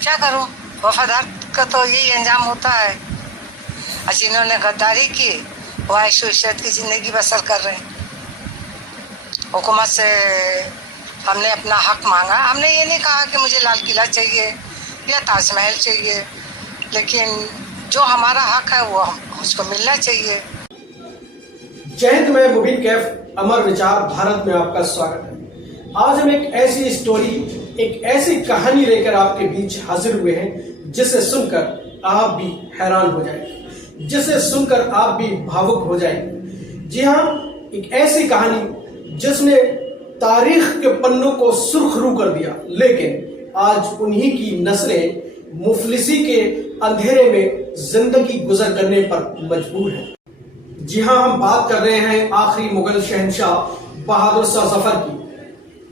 क्या करूं, वफादार का तो यही अंजाम होता है। और जिन्होंने गद्दारी की वो ऐशो इशरत की ज़िंदगी बसर कर रहे हैं। हुकूमत से हमने अपना हक मांगा, हमने ये नहीं कहा कि मुझे लाल किला चाहिए या ताजमहल चाहिए, लेकिन जो हमारा हक है वो मुझको मिलना चाहिए। जय हिंद, मैं मुबीन कैफ, अमर विचार भारत में आपका स्वागत है। आज हम एक ऐसी स्टोरी, एक ऐसी कहानी लेकर आपके बीच हाजिर हुए हैं जिसे सुनकर आप भी हैरान हो जाएंगे, जिसे सुनकर आप भी भावुक हो जाएंगे। जी हाँ, एक ऐसी कहानी जिसने तारीख के पन्नों को सुर्खरू कर दिया, लेकिन आज उन्हीं की नस्लें मुफलिसी के अंधेरे में जिंदगी गुजर करने पर मजबूर है। जी हाँ, हम बात कर रहे हैं आखिरी मुगल शहंशाह बहादुर शाह जफर की,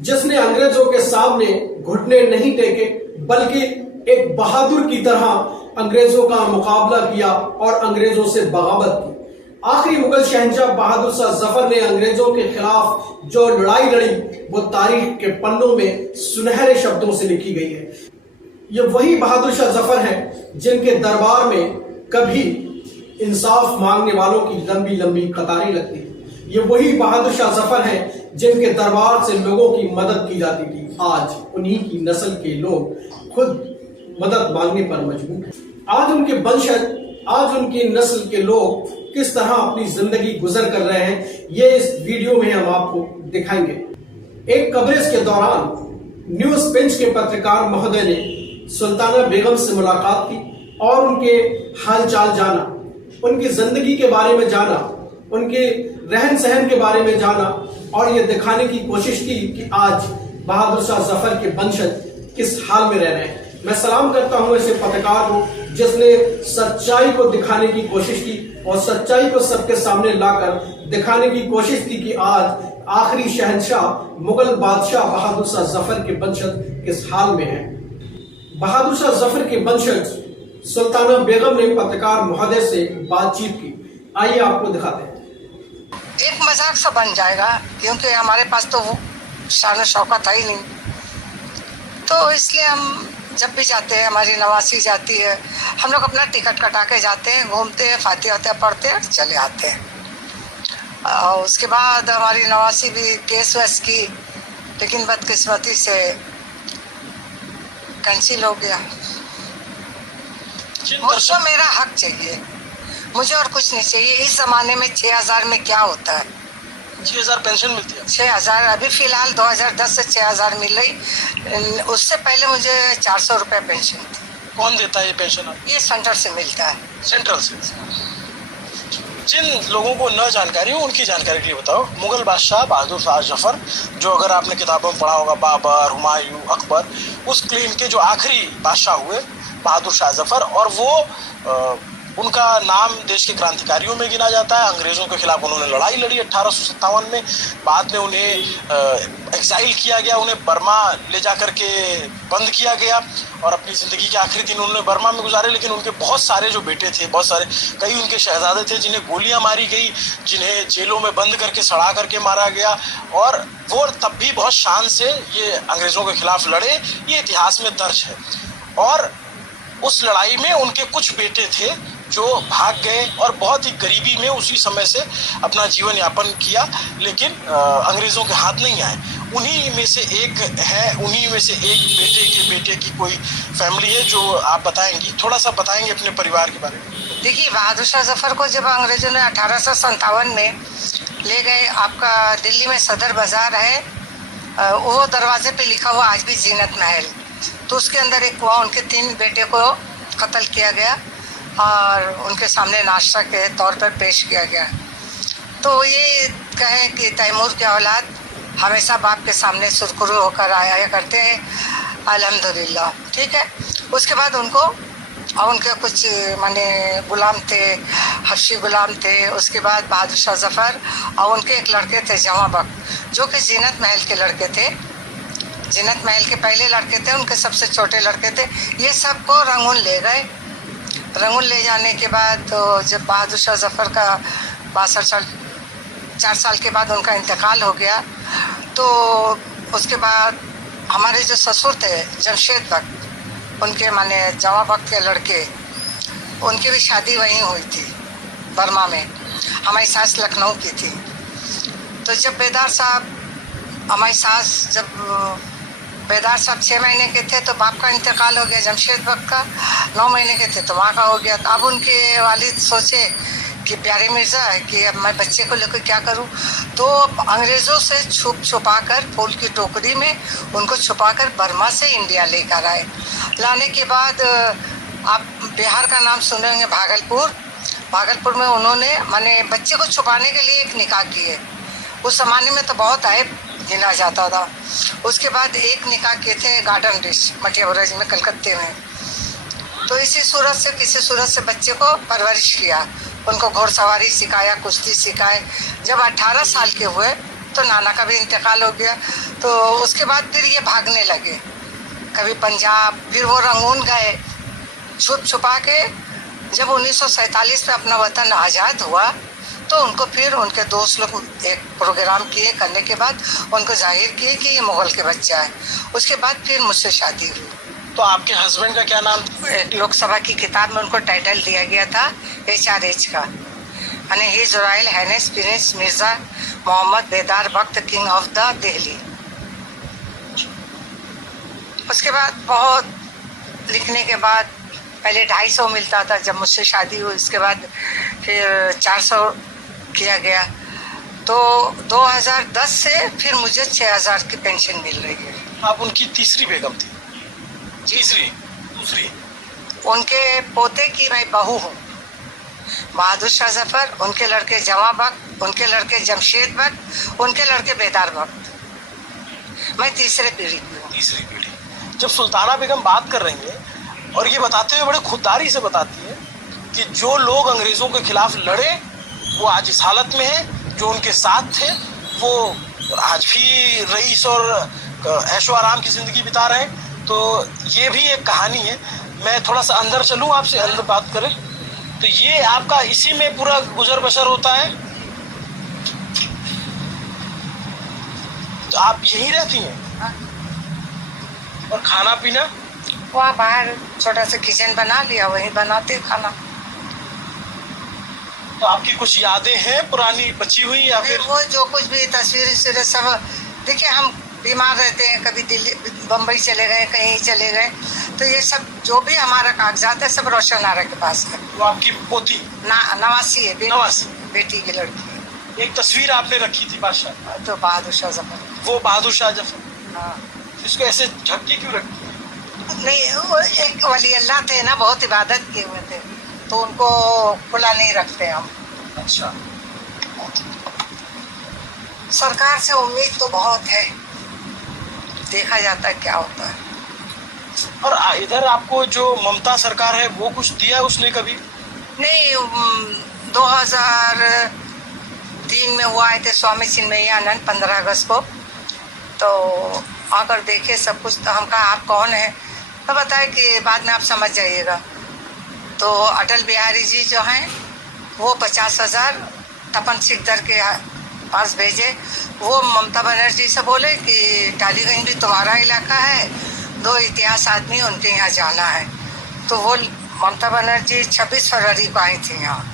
जिसने अंग्रेजों के सामने घुटने नहीं टेके बल्कि एक बहादुर की तरह अंग्रेजों का मुकाबला किया और अंग्रेजों से बगावत की। आखिरी मुगल शहंशाह बहादुर शाह जफर ने अंग्रेजों के खिलाफ जो लड़ाई लड़ी वो तारीख के पन्नों में सुनहरे शब्दों से लिखी गई है। ये वही बहादुर शाह जफर हैं जिनके दरबार में कभी इंसाफ मांगने वालों की लंबी लंबी कतारें लगती थी। ये वही बहादुर शाह जफर हैं जिनके दरबार से लोगों की मदद की जाती थी। आज उन्हीं की नस्ल के लोग खुद मदद मांगने पर मजबूर हैं। आज उनके वंशज, आज उनकी नस्ल के लोग किस तरह अपनी जिंदगी गुजर कर रहे हैं, ये इस वीडियो में हम आपको दिखाएंगे। एक कवरेज के दौरान न्यूज पिंच के पत्रकार महोदय ने सुल्ताना बेगम से मुलाकात की और उनके हालचाल जाना, उनकी जिंदगी के बारे में जाना, उनके रहन सहन के बारे में जाना और ये दिखाने की कोशिश की कि आज बहादुर शाह जफर के वंशज किस हाल में रह रहे हैं। मैं सलाम करता हूं ऐसे पत्रकार को जिसने सच्चाई को दिखाने की कोशिश की और सच्चाई को सबके सामने लाकर दिखाने की कोशिश की कि आज आखिरी शहंशाह मुगल बादशाह बहादुर शाह जफर के वंशज किस हाल में हैं। बहादुर शाह जफर के वंशज सुल्ताना बेगम ने पत्रकार महोदय से बातचीत की। आइए आपको दिखाते हैं। एक मजाक सा बन जाएगा क्योंकि हमारे पास तो वो शान शौकत है ही नहीं, तो इसलिए हम जब भी जाते हैं, हमारी नवासी जाती है, हम लोग अपना टिकट कटा के जाते हैं, घूमते हैं, फातिहा पढ़ते हैं, चले आते हैं। और उसके बाद हमारी नवासी भी केस वेस की, लेकिन बदकिस्मती से कैंसिल हो गया। मुझको मेरा हक चाहिए, मुझे और कुछ नहीं चाहिए। इस जमाने में 6,000 में क्या होता है? 6,000 पेंशन मिलती है। 6,000 अभी फिलहाल 2010 से 6,000 मिल रही। उससे पहले मुझे 400 रुपये पेंशन थी। कौन देता है ये पेंशन? ये सेंटर से मिलता है। सेंट्रल से। जिन लोगों को न जानकारी हो उनकी जानकारी के लिए बताओ। मुगल बादशाह बहादुर शाह जफर, जो अगर आपने किताबों में पढ़ा होगा, बाबर, हुमायूं, अकबर, उस क्लीन के जो आखिरी बादशाह हुए बहादुर शाह जफर, और वो उनका नाम देश के क्रांतिकारियों में गिना जाता है। अंग्रेजों के खिलाफ उन्होंने लड़ाई लड़ी 1857 में। बाद में उन्हें एग्जाइल किया गया, उन्हें बर्मा ले जा करके बंद किया गया और अपनी ज़िंदगी के आखिरी दिन उन्होंने बर्मा में गुजारे। लेकिन उनके बहुत सारे जो बेटे थे, बहुत सारे, कई उनके शहजादे थे जिन्हें गोलियां मारी गई, जिन्हें जेलों में बंद करके सड़ा करके मारा गया, और वो तब भी बहुत शान से ये अंग्रेज़ों के खिलाफ लड़े। ये इतिहास में दर्ज है। और उस लड़ाई में उनके कुछ बेटे थे जो भाग गए और बहुत ही गरीबी में उसी समय से अपना जीवन यापन किया, लेकिन अंग्रेज़ों के हाथ नहीं आए। उन्हीं में से एक है, उन्हीं में से एक बेटे के बेटे की कोई फैमिली है जो आप बताएंगी, थोड़ा सा बताएंगे अपने परिवार के बारे में। देखिए, बहादुर शाह जफर को जब अंग्रेजों ने 1857 में ले गए, आपका दिल्ली में सदर बाज़ार है, वो दरवाजे पे लिखा हुआ आज भी जीनत महल, तो उसके अंदर एक कुआं, उनके 3 बेटे को कत्ल किया गया और उनके सामने नाश्ता के तौर पर पेश किया गया। तो ये कहें कि तैमूर के औलाद हमेशा बाप के सामने सुरखरू होकर आया करते हैं, अल्हम्दुलिल्लाह, ठीक है। उसके बाद उनको और उनके कुछ माने गुलाम थे, हफ्शी गुलाम थे। उसके बाद बहादुर शाह जफर और उनके एक लड़के थे जवां बख्त, जो कि जीनत महल के लड़के थे, जीनत महल के पहले लड़के थे, उनके सबसे छोटे लड़के थे। ये सबको रंगून ले गए। रंगून ले जाने के बाद तो जब बहादुर शाह जफर का 4 साल के बाद उनका इंतकाल हो गया, तो उसके बाद हमारे जो ससुर थे जमशेद बख्त, उनके माने जवा वक्त के लड़के, उनकी भी शादी वहीं हुई थी बर्मा में। हमारी सास लखनऊ की थी। तो जब बेदार साहब, हमारी सास जब बेदार साहब 6 महीने के थे तो बाप का इंतकाल हो गया। जमशेद वक्त का 9 महीने के थे तो माँ का हो गया। तो अब उनके वालिद सोचे कि प्यारे मिर्ज़ा है कि अब मैं बच्चे को लेकर क्या करूं। तो अंग्रेज़ों से छुपा कर फूल की टोकरी में उनको छुपा कर बर्मा से इंडिया लेकर आए। लाने के बाद आप बिहार का नाम सुने होंगे, भागलपुर में उन्होंने माने बच्चे को छुपाने के लिए एक निकाह किए। उस ज़माने में तो बहुत आयब गिना जाता था। उसके बाद एक निकाह किए थे गार्डन डिश मटिया ब्रज में, कलकत्ते में। तो इसी सूरत से किसी सूरत से बच्चे को परवरिश किया, उनको घोड़सवारी सिखाया, कुश्ती सिखाए। जब 18 साल के हुए तो नाना का भी इंतकाल हो गया। तो उसके बाद फिर ये भागने लगे, कभी पंजाब, फिर वो रंगून गए छुपा के। जब 1947 में अपना वतन आज़ाद हुआ तो उनको फिर उनके दोस्त लोग एक प्रोग्राम किए, करने के बाद उनको जाहिर किए कि ये मुग़ल के बच्चा है। उसके बाद फिर मुझसे शादी हुई। तो आपके हस्बैंड का क्या नाम? लोकसभा की किताब में उनको टाइटल दिया गया था HRH का, यानी his royal highness prince Mirza Mohammad Bedar Bakht king of the Delhi. उसके बाद बहुत लिखने के बाद पहले 250 मिलता था जब मुझसे शादी हुई। उसके बाद फिर 400 किया गया। तो 2010 से फिर मुझे 6000 की पेंशन मिल रही है। आप उनकी तीसरी बेगम थी? दूसरी। उनके पोते की मैं बहू हूँ। बहादुर शाह जफर, उनके लड़के जवां बख्त, उनके लड़के जमशेद बख्त, उनके लड़के बेदार बख्त। मैं तीसरी पीढ़ी। जब सुल्ताना बेगम बात कर रही है और ये बताते हुए बड़े खुददारी से बताती है कि जो लोग अंग्रेज़ों के खिलाफ लड़े वो आज इस हालत में है, जो उनके साथ थे वो आज भी रईस और ऐशो आराम की ज़िंदगी बिता रहे हैं। तो ये भी एक कहानी है। मैं थोड़ा सा अंदर चलूँ, आपसे अंदर बात करें। तो ये आपका इसी में पूरा गुजर बसर होता है? तो आप यहीं रहती हैं? हाँ। और खाना पीना? वहाँ बाहर छोटा सा किचन बना लिया, वहीं बनाते खाना। तो आपकी कुछ यादें हैं पुरानी बची हुई या फिर? वो जो कुछ भी तस्वीरें सब, देखिए हम बीमार रहते हैं, कभी दिल्ली बम्बई चले गए, कहीं चले गए, तो ये सब जो भी हमारा कागजात है सब रोशन आरा के पास है। वो आपकी पोती? नवासी है, बेटी की लड़की। एक तस्वीर आपने रखी थी बादशाह? तो बहादुर शाह जफर। वो बहादुर शाह जफर? हाँ। इसको ऐसे ढक के क्यों रखी है? नहीं, वो एक वली अल्लाह थे ना, बहुत इबादत किए हुए थे, तो उनको खुला नहीं रखते हम। अच्छा। सरकार से उम्मीद तो बहुत है, देखा जाता है क्या होता है। और इधर आपको जो ममता सरकार है वो कुछ दिया उसने कभी? नहीं, 2003 में वो आए थे स्वामी चिन्मयानंद 15 अगस्त को, तो आकर देखे सब कुछ। तो हम कहा आप कौन है, तो बताए कि बाद में आप समझ जाइएगा। तो अटल बिहारी जी जो हैं वो 50,000 तपन सिकदर के पास भेजे। वो ममता बनर्जी से बोले कि टालीगंज भी तुम्हारा इलाका है, 2 इतिहास आदमी उनके यहाँ जाना है। तो वो ममता बनर्जी 26 फरवरी को आई थी यहाँ,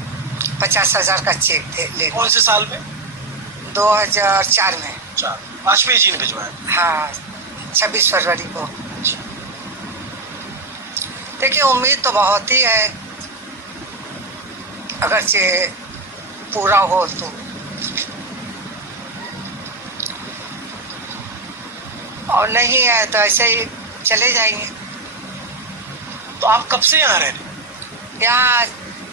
50,000 का चेक थे ले। कौन से साल में? 2004 में। वाजपेयी जी ने भिजवाया? हाँ, 26 फरवरी को। देखिए उम्मीद तो बहुत ही है, अगरचे पूरा हो तो। और नहीं है तो ऐसे ही चले जाएंगे। तो आप कब से यहाँ रह रहे? यहाँ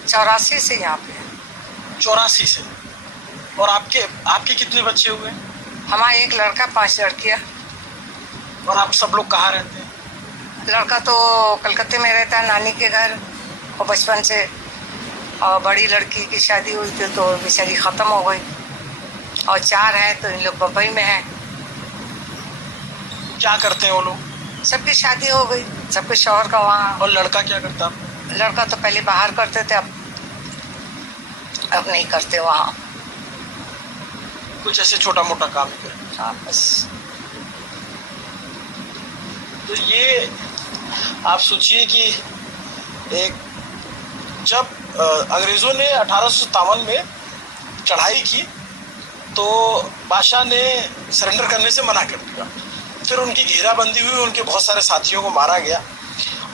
84 से यहाँ पे। 84 से। और आपके कितने बच्चे हुए? हमारा एक लड़का, 5 लड़कियाँ। और आप सब लोग कहाँ रहते हैं? लड़का तो कलकत्ते में रहता है नानी के घर, और बचपन से। और बड़ी लड़की की शादी हुई थी तो बेचारी ख़त्म हो गई। और 4 हैं तो इन लोग बम्बई में हैं। क्या करते हैं वो लोग? सबकी शादी हो गई, सबके शौहर का वहाँ। और लड़का क्या करता? लड़का तो पहले बाहर करते थे, अब नहीं करते वहाँ। कुछ ऐसे छोटा मोटा काम करते? हाँ बस। तो ये आप सोचिए कि एक जब अंग्रेज़ों ने 1857 में चढ़ाई की तो बादशाह ने सरेंडर करने से मना कर दिया। फिर उनकी घेराबंदी हुई, उनके बहुत सारे साथियों को मारा गया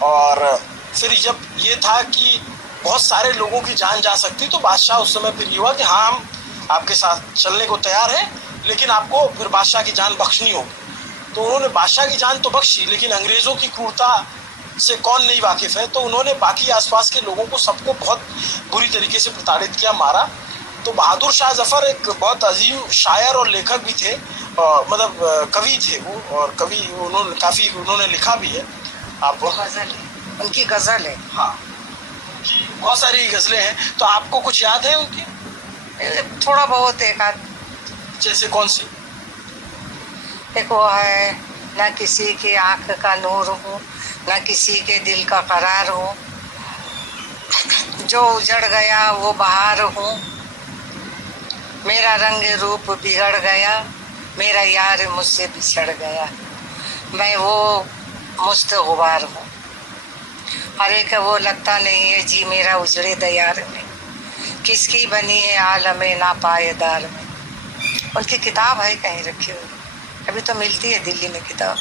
और फिर जब ये था कि बहुत सारे लोगों की जान जा सकती तो बादशाह उस समय फिर ये हुआ कि हाँ हम आपके साथ चलने को तैयार हैं, लेकिन आपको फिर बादशाह की जान बख्शनी होगी। तो उन्होंने बादशाह की जान तो बख्शी, लेकिन अंग्रेज़ों की क्रूरता से कौन नहीं वाकिफ़ है, तो उन्होंने बाकी आसपास के लोगों को सबको बहुत बुरी तरीके से प्रताड़ित किया, मारा। तो बहादुर शाह जफ़र एक बहुत अजीम शायर और लेखक भी थे, मतलब कवि थे वो, और कवि उन्होंने काफ़ी उन्होंने लिखा भी है। आप गज़ल है, उनकी गज़ल है। हाँ, उनकी बहुत सारी गज़लें हैं, तो आपको कुछ याद है उनकी? थोड़ा बहुत एक आध। जैसे कौन सी? एक वो है, न किसी की आँख का नूर हूँ, न किसी के दिल का करार हूँ, जो उजड़ गया वो बहार हूँ, मेरा रंग रूप बिगड़ गया, मेरा यार मुझसे बिछड़ गया, मैं वो मुस्त गुबार हूँ, हर एक वो लगता नहीं है जी मेरा उजड़े दयार में, किसकी बनी है आलमे ना पायेदार में। उनकी किताब है कहीं रखी हुई, अभी तो मिलती है दिल्ली में किताब।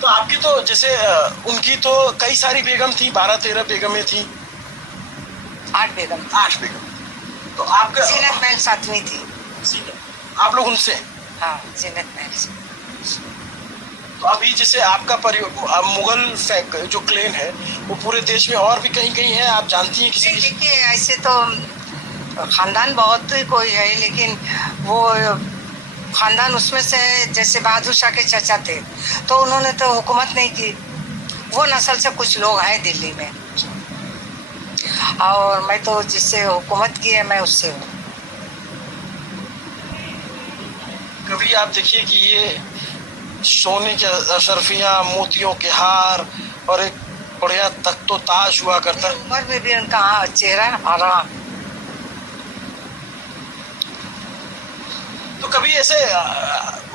तो आपकी तो जैसे उनकी तो कई सारी बेगम थी, 12-13 बेगमें थी। 8 बेगम। 8 बेगम। तो आपका जीनत महल 7वीं थी। आप लोग उनसे? हाँ, जीनत महल से। तो अभी जैसे आपका मुगल जो क्लेन है वो पूरे देश में और भी कहीं कहीं है, आप जानती हैं किसी? देखिए ऐसे तो खानदान बहुत ही कोई है, लेकिन वो खानदान उसमें से जैसे बहादुर शाह के चचा थे तो उन्होंने तो हुकूमत नहीं की, वो नस्ल से कुछ लोग हैं दिल्ली में, और मैं तो जिससे हुकूमत की है मैं उससे हूँ। कभी आप देखिए कि ये सोने के अशरफियाँ, मोतियों के हार और एक बढ़िया तख्तो ताज हुआ करता। उम्र में भी उनका चेहरा हरा। तो कभी ऐसे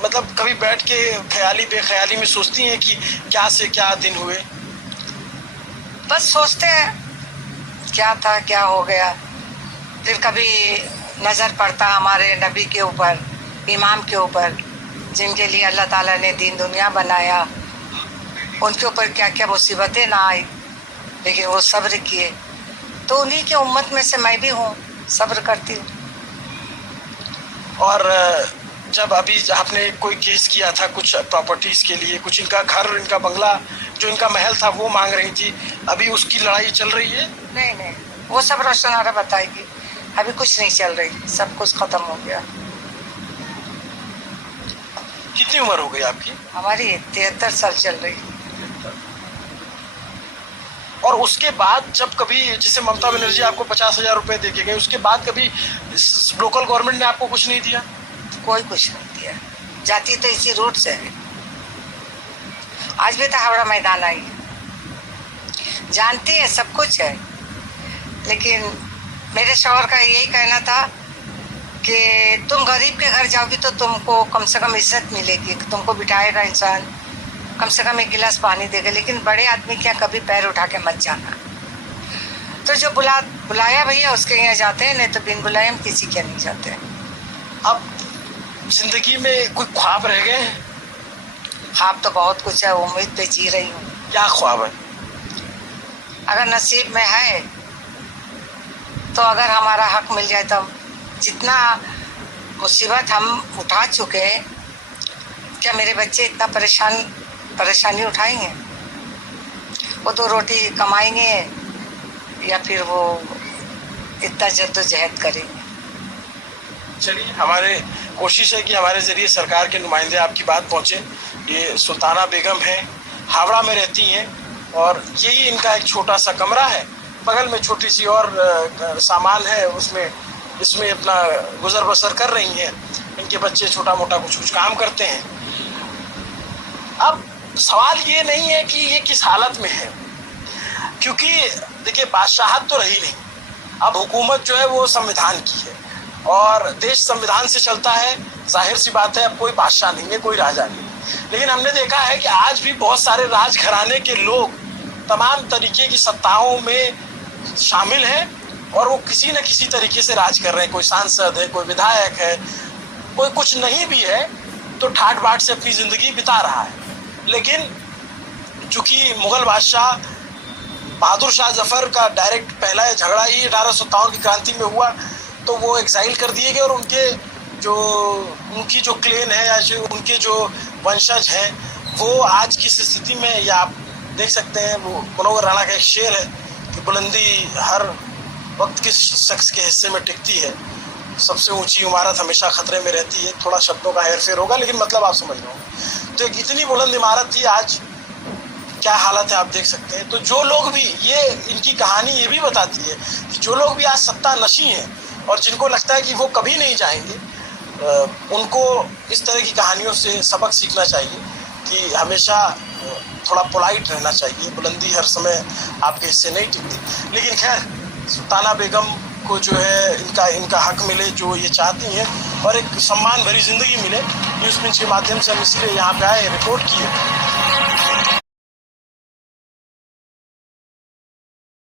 मतलब कभी बैठ के ख्याली बेख्याली में सोचती हैं कि क्या से क्या दिन हुए? बस सोचते हैं क्या था क्या हो गया। फिर कभी नज़र पड़ता हमारे नबी के ऊपर, इमाम के ऊपर, जिनके लिए अल्लाह ताला ने दीन दुनिया बनाया, उनके ऊपर क्या क्या मुसीबतें ना आई, लेकिन वो सब्र किए। तो उन्हीं के उम्मत में से मैं भी हूँ, सब्र करती हूँ। और जब अभी आपने कोई केस किया था कुछ प्रॉपर्टीज के लिए, कुछ इनका घर, इनका बंगला, जो इनका महल था वो मांग रही थी, अभी उसकी लड़ाई चल रही है? नहीं, वो सब रोशनारा बताएगी। अभी कुछ नहीं चल रही, सब कुछ खत्म हो गया। कितनी उम्र हो गई आपकी? हमारी 73 साल चल रही। और उसके बाद जब कभी जैसे ममता बनर्जी आपको 50,000 रुपए दे के गए, उसके बाद कभी लोकल गवर्नमेंट ने आपको कुछ नहीं दिया? कोई कुछ नहीं दिया। जाती तो इसी रूट से है। आज भी तो हावड़ा मैदान आई है, जानती है सब कुछ है, लेकिन मेरे शौहर का यही कहना था कि तुम गरीब के घर जाओगी तो तुमको कम से कम इज्जत मिलेगी, तुमको बिठाएगा इंसान, कम से कम एक गिलास पानी देगा, लेकिन बड़े आदमी क्या कभी पैर उठा के मत जाना। तो जो बुलाया भैया उसके यहाँ जाते हैं, नहीं तो बिन बुलाए हम किसी के नहीं जाते हैं। अब जिंदगी में कोई ख्वाब रह गए हैं? ख्वाब तो बहुत कुछ है, उम्मीद पे जी रही हूँ। क्या ख्वाब है? अगर नसीब में है तो अगर हमारा हक मिल जाए तब, जितना मुसीबत हम उठा चुके हैं, क्या मेरे बच्चे इतना परेशानी उठाएंगे? वो तो रोटी कमाएंगे या फिर वो इतना जद्दोजहद करेंगे? चलिए, हमारे कोशिश है कि हमारे ज़रिए सरकार के नुमाइंदे आपकी बात पहुँचे। ये सुल्ताना बेगम हैं, हावड़ा में रहती हैं, और यही इनका एक छोटा सा कमरा है, बगल में छोटी सी और सामान है, उसमें इसमें अपना गुजर बसर कर रही हैं। इनके बच्चे छोटा मोटा कुछ काम करते हैं। अब सवाल ये नहीं है कि ये किस हालत में है, क्योंकि देखिए बादशाहत तो रही नहीं, अब हुकूमत जो है वो संविधान की है और देश संविधान से चलता है। जाहिर सी बात है, अब कोई बादशाह नहीं है, कोई राजा नहीं। लेकिन हमने देखा है कि आज भी बहुत सारे राजघराने के लोग तमाम तरीके की सत्ताओं में शामिल हैं और वो किसी न किसी तरीके से राज कर रहे हैं। कोई सांसद है, कोई विधायक है, कोई कुछ नहीं भी है तो ठाट बाट से अपनी ज़िंदगी बिता रहा है। लेकिन चूंकि मुग़ल बादशाह बहादुर शाह जफ़र का डायरेक्ट पहला झगड़ा ही 1857 की क्रांति में हुआ, तो वो एक्साइल कर दिए गए और उनकी जो क्लेन है या जो उनके जो वंशज हैं वो आज की स्थिति में, या आप देख सकते हैं वो मनोहर राणा का एक शेर है कि बुलंदी हर वक्त किस शख्स के हिस्से में टिकती है, सबसे ऊंची इमारत हमेशा खतरे में रहती है। थोड़ा शब्दों का हेरफेर होगा लेकिन मतलब आप समझ रहे हो। तो एक इतनी बुलंद इमारत थी, आज क्या हालत है आप देख सकते हैं। तो जो लोग भी, ये इनकी कहानी ये भी बताती है कि जो लोग भी आज सत्ता नशी हैं और जिनको लगता है कि वो कभी नहीं जाएंगे, उनको इस तरह की कहानियों से सबक सीखना चाहिए कि हमेशा थोड़ा पोलाइट रहना चाहिए। बुलंदी हर समय आपके हिस्से नहीं टिकती। लेकिन खैर, सुल्ताना बेगम को जो है इनका हक मिले जो ये चाहती हैं और एक सम्मान भरी ज़िंदगी मिले। न्यूज़ पिंच के माध्यम से हम इसलिए यहाँ पे आए, रिपोर्ट किए